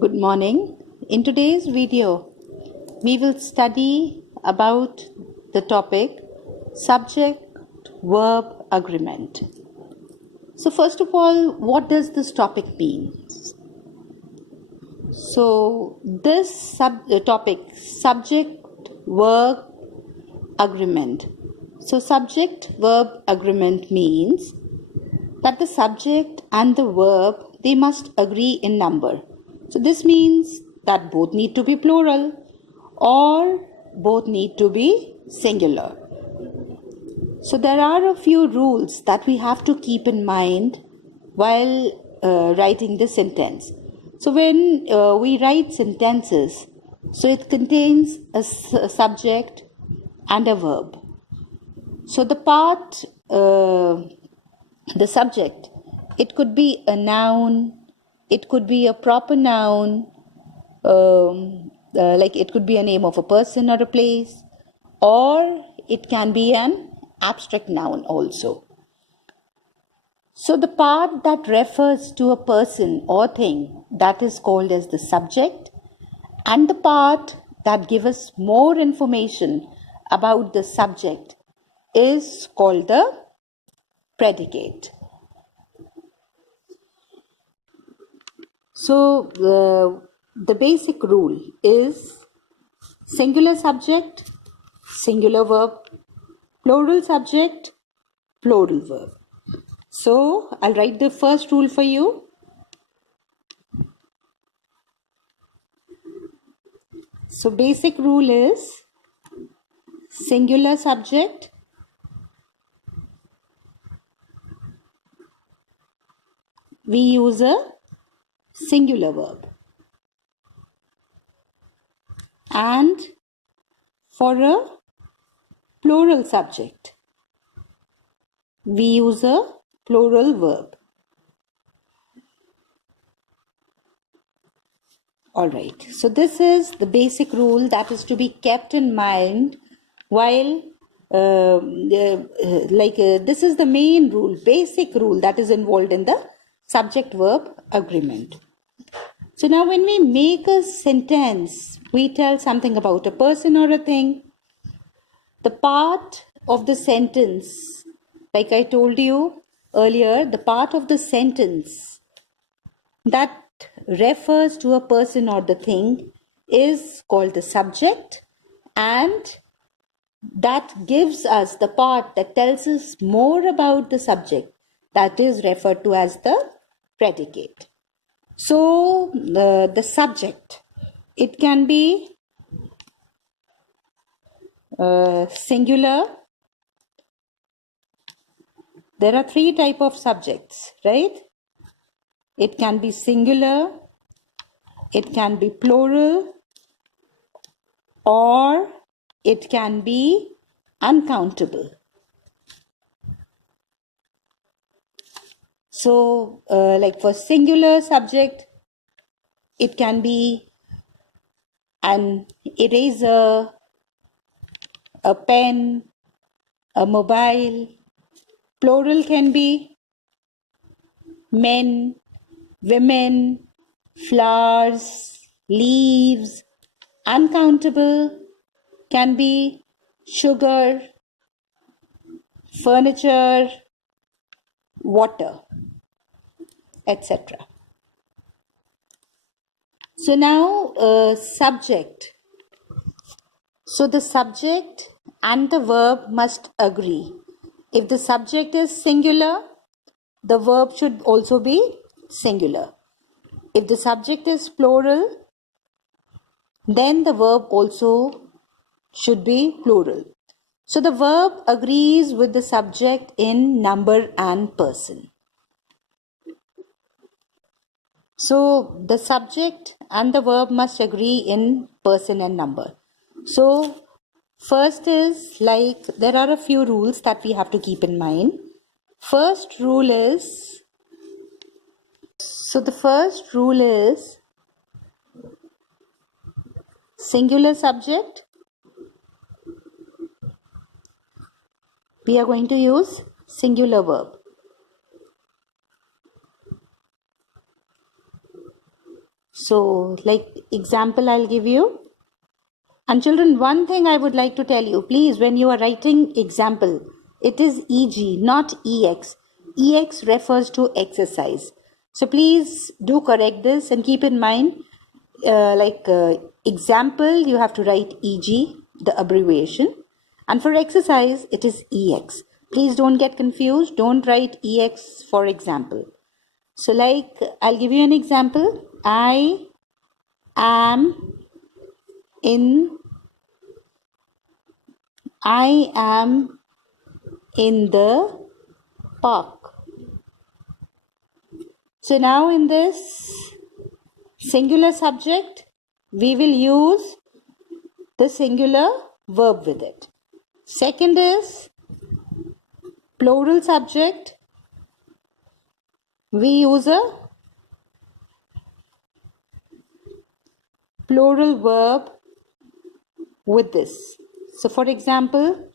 Good morning. In today's video, we will study about the topic subject-verb agreement. So first of all, what does this topic mean? So this topic, subject-verb agreement. So subject-verb agreement means that the subject and the verb, they must agree in number. So this means that both need to be plural or both need to be singular. So there are a few rules that we have to keep in mind while writing the sentence. So when we write sentences, so it contains a subject and a verb. So the part, the subject, it could be a noun, it could be a proper noun, like it could be a name of a person or a place, or it can be an abstract noun also. So the part that refers to a person or thing, that is called as the subject, and the part that gives us more information about the subject is called the predicate. So the basic rule is singular subject, singular verb, plural subject, plural verb. So I'll write the first rule for you. So basic rule is singular subject, we use a singular verb. And for a plural subject, we use a plural verb. Alright, so this is the basic rule that is to be kept in mind while this is the main rule, basic rule that is involved in the subject-verb agreement. So now when we make a sentence, we tell something about a person or a thing. The part of the sentence, like I told you earlier, the part of the sentence that refers to a person or the thing is called the subject, and that gives us the part that tells us more about the subject, that is referred to as the predicate. So the subject, it can be singular. There are three types of subjects, right? It can be singular, it can be plural, or it can be uncountable. So like for singular subject, it can be an eraser, a pen, a mobile. Plural can be men, women, flowers, leaves. Uncountable can be sugar, furniture, water, etc. So now subject. So the subject and the verb must agree. If the subject is singular, the verb should also be singular. If the subject is plural, then the verb also should be plural. So the verb agrees with the subject in number and person. So the subject and the verb must agree in person and number. So first is like there are a few rules that we have to keep in mind. First rule is, so the first rule is singular subject. We are going to use singular verb. So, like example I'll give you. And children, one thing I would like to tell you, please, when you are writing example, it is EG, not EX. EX refers to exercise. So please do correct this and keep in mind, example, you have to write EG, the abbreviation. And for exercise, it is EX. Please don't get confused. Don't write EX for example. So I'll give you an example. I am in the park. So now in this singular subject, we will use the singular verb with it. Second is plural subject. We use a plural verb with this. So for example,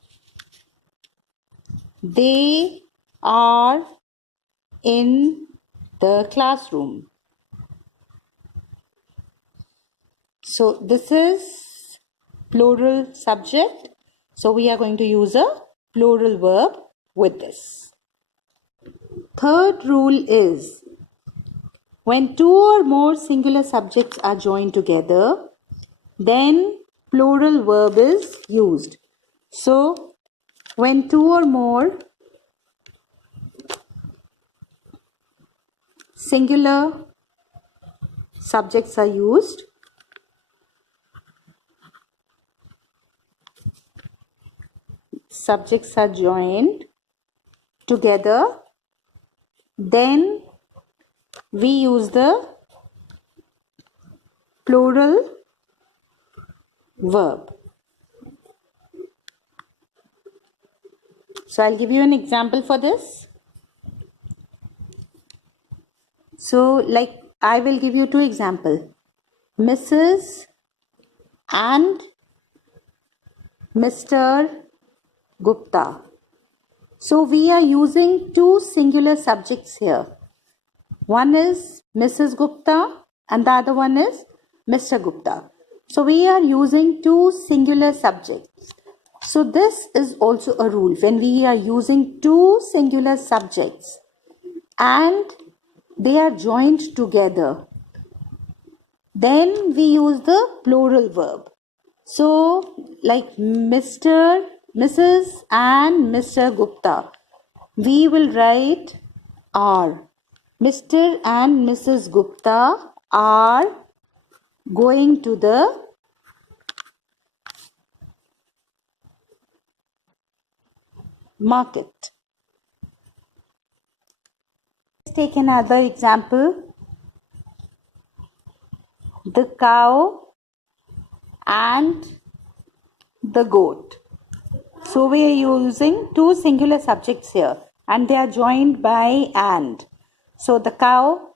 they are in the classroom. So this is plural subject. So we are going to use a plural verb with this. Third rule is when two or more singular subjects are joined together, then plural verb is used. So when two or more singular subjects are used, subjects are joined together, then we use the plural verb. So I'll give you an example for this. So I will give you two examples. Mrs. and Mr. Gupta. So we are using two singular subjects here. One is Mrs. Gupta and the other one is Mr. Gupta. So we are using two singular subjects. So this is also a rule. When we are using two singular subjects and they are joined together, then we use the plural verb. So like Mr., Mrs. and Mr. Gupta, we will write are. Mr. and Mrs. Gupta are going to the market. Let's take another example. The cow and the goat. So we are using two singular subjects here and they are joined by and. So the cow,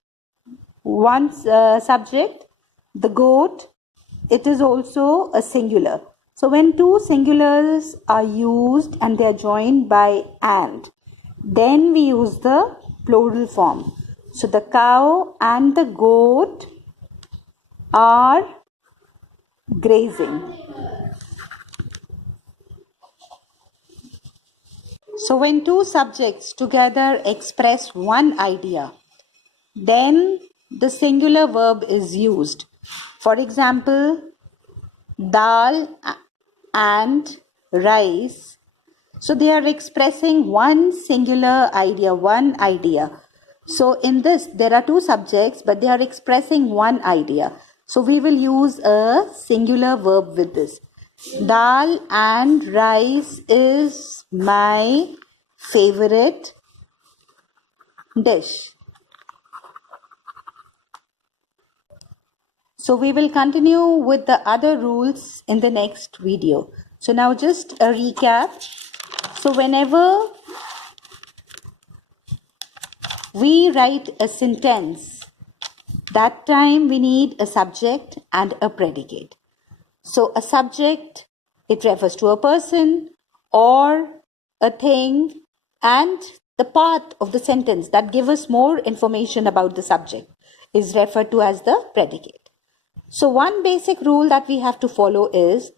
one subject, the goat, it is also a singular. So when two singulars are used and they are joined by and, then we use the plural form. So the cow and the goat are grazing. So when two subjects together express one idea, then the singular verb is used. For example, dal and rice. So they are expressing one singular idea, one idea. So in this, there are two subjects, but they are expressing one idea. So we will use a singular verb with this. Dal and rice is my favorite dish. So we will continue with the other rules in the next video. So now just a recap. So whenever we write a sentence, that time we need a subject and a predicate. So a subject, it refers to a person or a thing and the part of the sentence that gives us more information about the subject. is referred to as the predicate. So one basic rule that we have to follow is,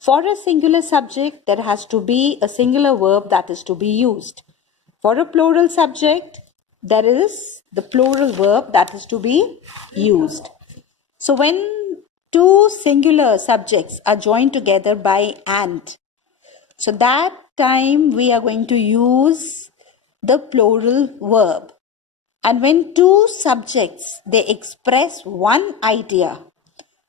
for a singular subject, there has to be a singular verb that is to be used. For a plural subject, there is the plural verb that is to be used. So when two singular subjects are joined together by and, so that time we are going to use the plural verb. And when two subjects, they express one idea,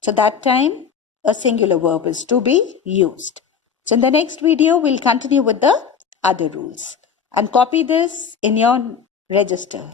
so that time a singular verb is to be used. So in the next video, we'll continue with the other rules and copy this in your register.